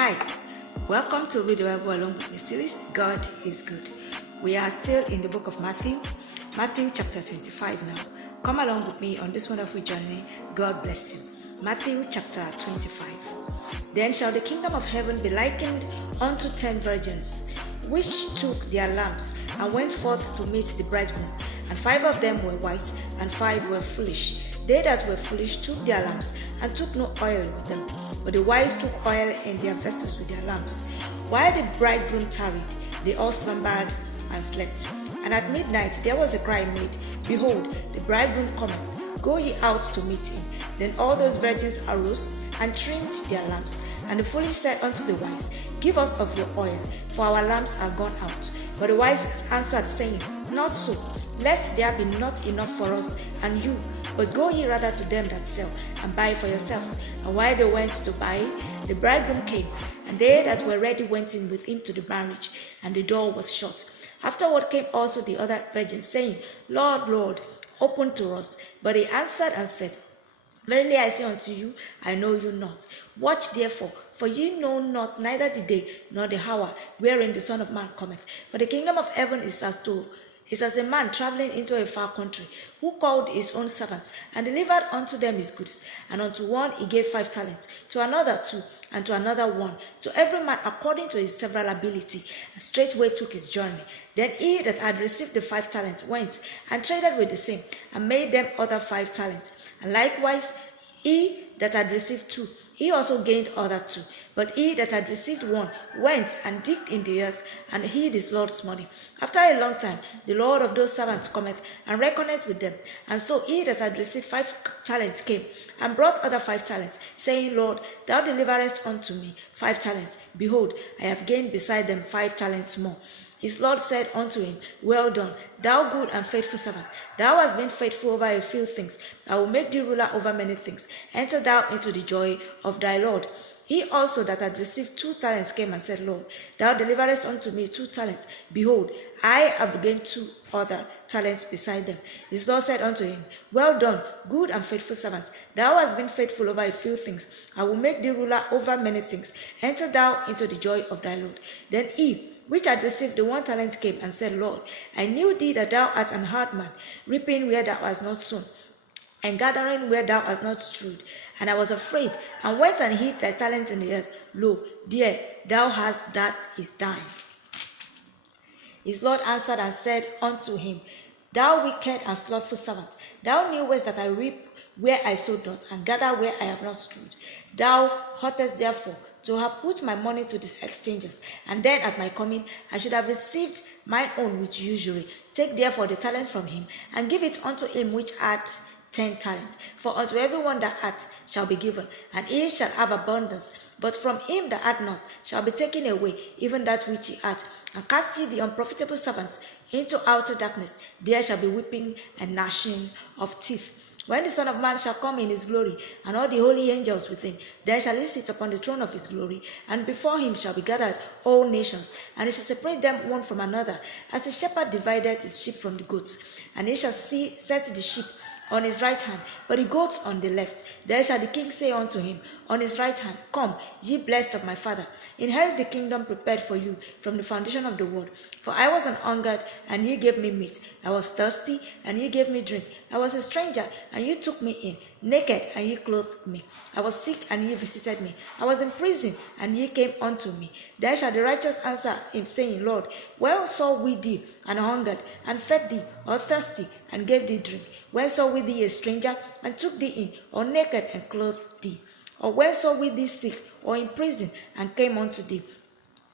Hi, welcome to Rtbawm Series. God is good. We are still in the book of Matthew chapter 25 now. Come along with me on this wonderful journey. God bless you. Matthew chapter 25. Then shall the kingdom of heaven be likened unto 10 virgins, which took their lamps and went forth to meet the bridegroom. And 5 of them were wise, and 5 were foolish. They that were foolish took their lamps, and took no oil with them. But the wise took oil in their vessels with their lamps. While the bridegroom tarried, they all slumbered and slept. And at midnight there was a cry made, Behold, the bridegroom cometh, go ye out to meet him. Then all those virgins arose and trimmed their lamps. And the foolish said unto the wise, Give us of your oil, for our lamps are gone out. But the wise answered, saying, Not so, lest there be not enough for us and you, but go ye rather to them that sell, and buy for yourselves. And while they went to buy, the bridegroom came, and they that were ready went in with him to the marriage, and the door was shut. Afterward came also the other virgins, saying, Lord, Lord, open to us. But he answered and said, Verily I say unto you, I know you not. Watch therefore, for ye know not neither the day nor the hour wherein the Son of Man cometh. For the kingdom of heaven is as a man traveling into a far country, who called his own servants, and delivered unto them his goods. And unto one he gave 5 talents, to another 2, and to another 1, to every man according to his several ability, and straightway took his journey. Then he that had received the 5 talents went, and traded with the same, and made them other 5 talents. And likewise he that had received 2, he also gained other 2. But he that had received 1 went and digged in the earth, and hid his Lord's money. After a long time, the Lord of those servants cometh, and reckoneth with them. And so he that had received 5 talents came, and brought other 5 talents, saying, Lord, thou deliverest unto me 5 talents. Behold, I have gained beside them 5 talents more. His Lord said unto him, Well done, thou good and faithful servant. Thou hast been faithful over a few things. I will make thee ruler over many things. Enter thou into the joy of thy Lord. He also that had received 2 talents came and said, Lord, thou deliverest unto me 2 talents. Behold, I have gained 2 other talents beside them. His Lord said unto him, Well done, good and faithful servant. Thou hast been faithful over a few things. I will make thee ruler over many things. Enter thou into the joy of thy Lord. Then he, which had received the 1 talent, came and said, Lord, I knew thee that thou art an hard man, reaping where thou hast not sown, and gathering where thou hast not strewed. And I was afraid, and went and hid thy talent in the earth. Lo, there thou hast that is thine. His Lord answered and said unto him, Thou wicked and slothful servant, thou knewest that I reap where I sowed not, and gather where I have not strewed. Thou oughtest therefore to have put my money to the exchangers, and then at my coming I should have received mine own with usury. Take therefore the talent from him, and give it unto him which hath 10 talents. For unto everyone that hath shall be given, and he shall have abundance. But from him that hath not shall be taken away even that which he hath. And cast ye the unprofitable servant into outer darkness. There shall be weeping and gnashing of teeth. When the Son of Man shall come in his glory, and all the holy angels with him, then shall he sit upon the throne of his glory, and before him shall be gathered all nations, and he shall separate them one from another, as the shepherd divideth his sheep from the goats. And he shall set the sheep on his right hand, but the goats on the left. There shall the king say unto him on his right hand, Come, ye blessed of my Father, inherit the kingdom prepared for you from the foundation of the world. For I was an hungered, and ye gave me meat. I was thirsty, and ye gave me drink. I was a stranger, and ye took me in. Naked, and ye clothed me. I was sick, and ye visited me. I was in prison, and ye came unto me. Then shall the righteous answer him, saying, Lord, where saw we thee and hungered, and fed thee, or thirsty, and gave thee drink? When saw we thee a stranger, and took thee in, or naked, and clothed thee? Or when saw we thee sick, or in prison, and came unto thee?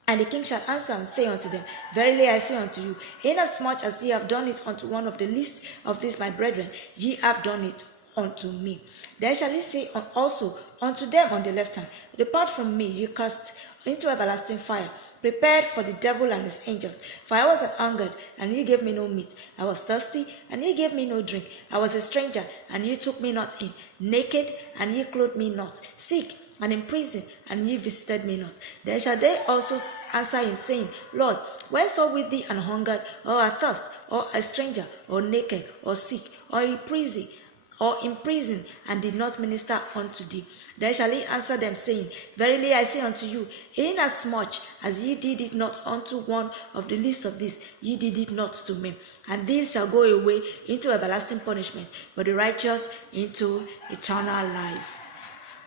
And the king shall answer and say unto them, Verily I say unto you, inasmuch as ye have done it unto one of the least of these my brethren, ye have done it unto me. Then shall he say also unto them on the left hand, Depart from me, ye cursed, into everlasting fire, prepared for the devil and his angels. For I was an hungered, and ye gave me no meat. I was thirsty, and ye gave me no drink. I was a stranger, and ye took me not in. Naked, and ye clothed me not. Sick, and in prison, and ye visited me not. Then shall they also answer him, saying, Lord, when saw we thee an hungered, or athirst, or a stranger, or naked, or sick, or in prison, and did not minister unto thee? Then shall he answer them, saying, Verily I say unto you, inasmuch as ye did it not unto one of the least of these, ye did it not to me. And these shall go away into everlasting punishment, but the righteous into eternal life.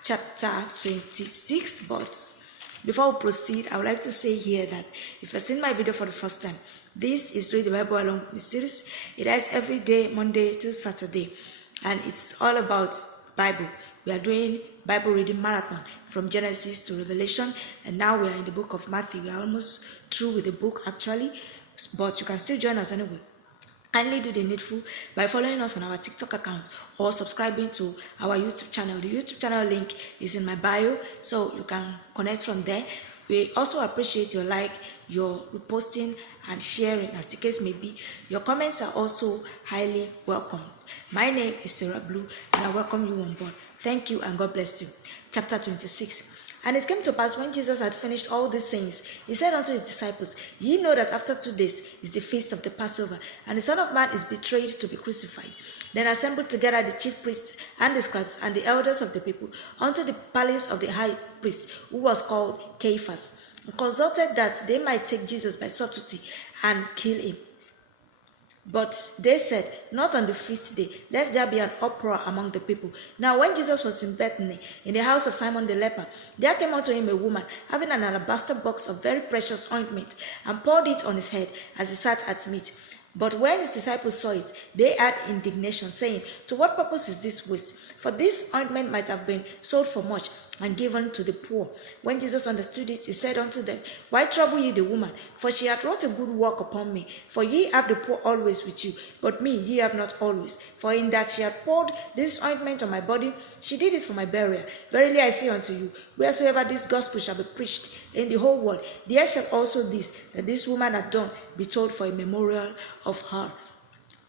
Chapter 26. But before we proceed, I would like to say here that if you've seen my video for the first time, this is Read the Bible Along with Me series. It is every day, Monday to Saturday, and it's all about Bible. We are doing Bible reading marathon from Genesis to Revelation, and now we are in the book of Matthew. We are almost through with the book actually, but you can still join us anyway. Kindly do the needful by following us on our TikTok account or subscribing to our YouTube channel. The YouTube channel link is in my bio, so you can connect from there. We also appreciate your like, your reposting and sharing, as the case may be. Your comments are also highly welcome. My name is Sarah Blue, and I welcome you on board. Thank you, and God bless you. Chapter 26. And it came to pass, when Jesus had finished all these sayings, he said unto his disciples, Ye know that after 2 days is the feast of the Passover, and the Son of Man is betrayed to be crucified. Then assembled together the chief priests and the scribes and the elders of the people unto the palace of the high priest, who was called Caiaphas, and consulted that they might take Jesus by subtlety and kill him. But they said, Not on the feast day, lest there be an uproar among the people. Now when Jesus was in Bethany, in the house of Simon the leper, there came unto him a woman, having an alabaster box of very precious ointment, and poured it on his head as he sat at meat. But when his disciples saw it, they had indignation, saying, To what purpose is this waste? For this ointment might have been sold for much, and given to the poor. When Jesus understood it, he said unto them, Why trouble ye the woman? For she hath wrought a good work upon me. For ye have the poor always with you, but me ye have not always. For in that she hath poured this ointment on my body, she did it for my burial. Verily I say unto you, wheresoever this gospel shall be preached in the whole world, there shall also this, that this woman hath done, be told for a memorial of her.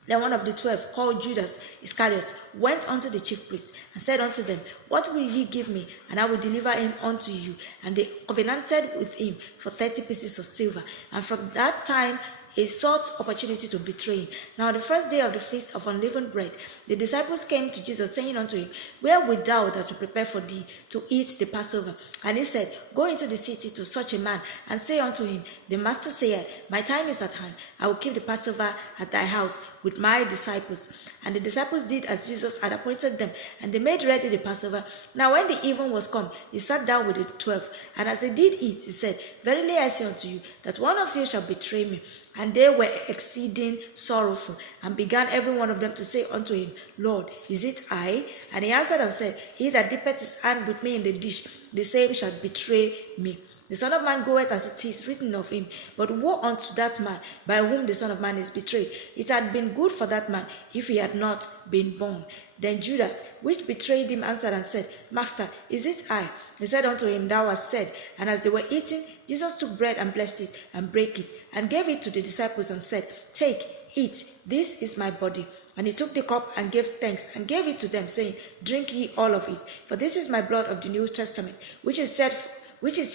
Then one of the 12, called Judas Iscariot, went unto the chief priests and said unto them, What will ye give me, and I will deliver him unto you? And they covenanted with him for 30 pieces of silver. And from that time he sought opportunity to betray him. Now the first day of the feast of unleavened bread, the disciples came to Jesus, saying unto him, Where wilt thou that we prepare for thee to eat the Passover? And he said, Go into the city to such a man, and say unto him, The master saith, My time is at hand. I will keep the Passover at thy house with my disciples. And the disciples did as Jesus had appointed them, and they made ready the Passover. Now when the even was come, he sat down with the 12. And as they did eat, he said, Verily I say unto you, that one of you shall betray me. And they were exceeding sorrowful, and began every one of them to say unto him, Lord, is it I? And he answered and said, He that dippeth his hand with me in the dish, the same shall betray me. The Son of Man goeth as it is written of him, but woe unto that man by whom the Son of Man is betrayed. It had been good for that man if he had not been born. Then Judas, which betrayed him, answered and said, Master, is it I? He said unto him, Thou hast said. And as they were eating, Jesus took bread and blessed it, and brake it, and gave it to the disciples, and said, Take, eat, this is my body. And he took the cup and gave thanks, and gave it to them, saying, Drink ye all of it, for this is my blood of the New Testament, which is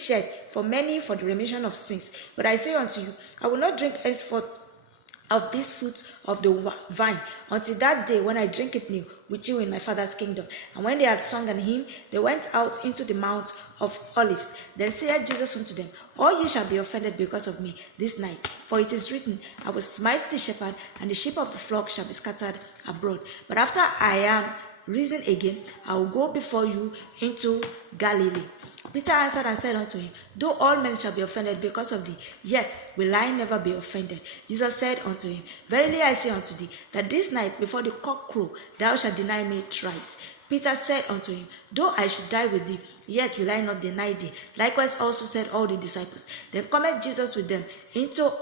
shed for many for the remission of sins. But I say unto you, I will not drink henceforth of this fruit of the vine until that day when I drink it new with you in my Father's kingdom. And when they had sung an hymn, they went out into the Mount of Olives. Then said Jesus unto them, All ye shall be offended because of me this night. For it is written, I will smite the shepherd, and the sheep of the flock shall be scattered abroad. But after I am risen again, I will go before you into Galilee. Peter answered and said unto him, Though all men shall be offended because of thee, yet will I never be offended. Jesus said unto him, Verily I say unto thee, that this night before the cock crow, thou shalt deny me thrice. Peter said unto him, Though I should die with thee, yet will I not deny thee. Likewise also said all the disciples. Then cometh Jesus with them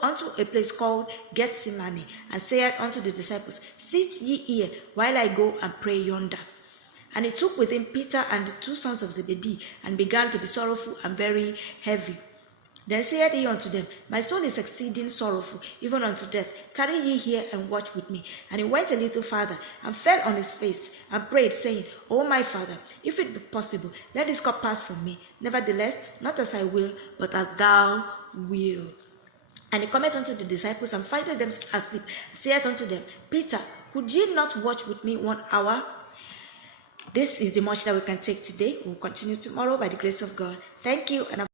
unto a place called Gethsemane, and saith unto the disciples, Sit ye here, while I go and pray yonder. And he took with him Peter and the 2 sons of Zebedee, and began to be sorrowful and very heavy. Then said he unto them, My soul is exceeding sorrowful, even unto death. Tarry ye here and watch with me. And he went a little farther, and fell on his face, and prayed, saying, O my Father, if it be possible, let this cup pass from me. Nevertheless, not as I will, but as thou wilt. And he cometh unto the disciples, and findeth them asleep, saith unto them, Peter, could ye not watch with me 1 hour? This is the much that we can take today. We'll continue tomorrow by the grace of God. Thank you. And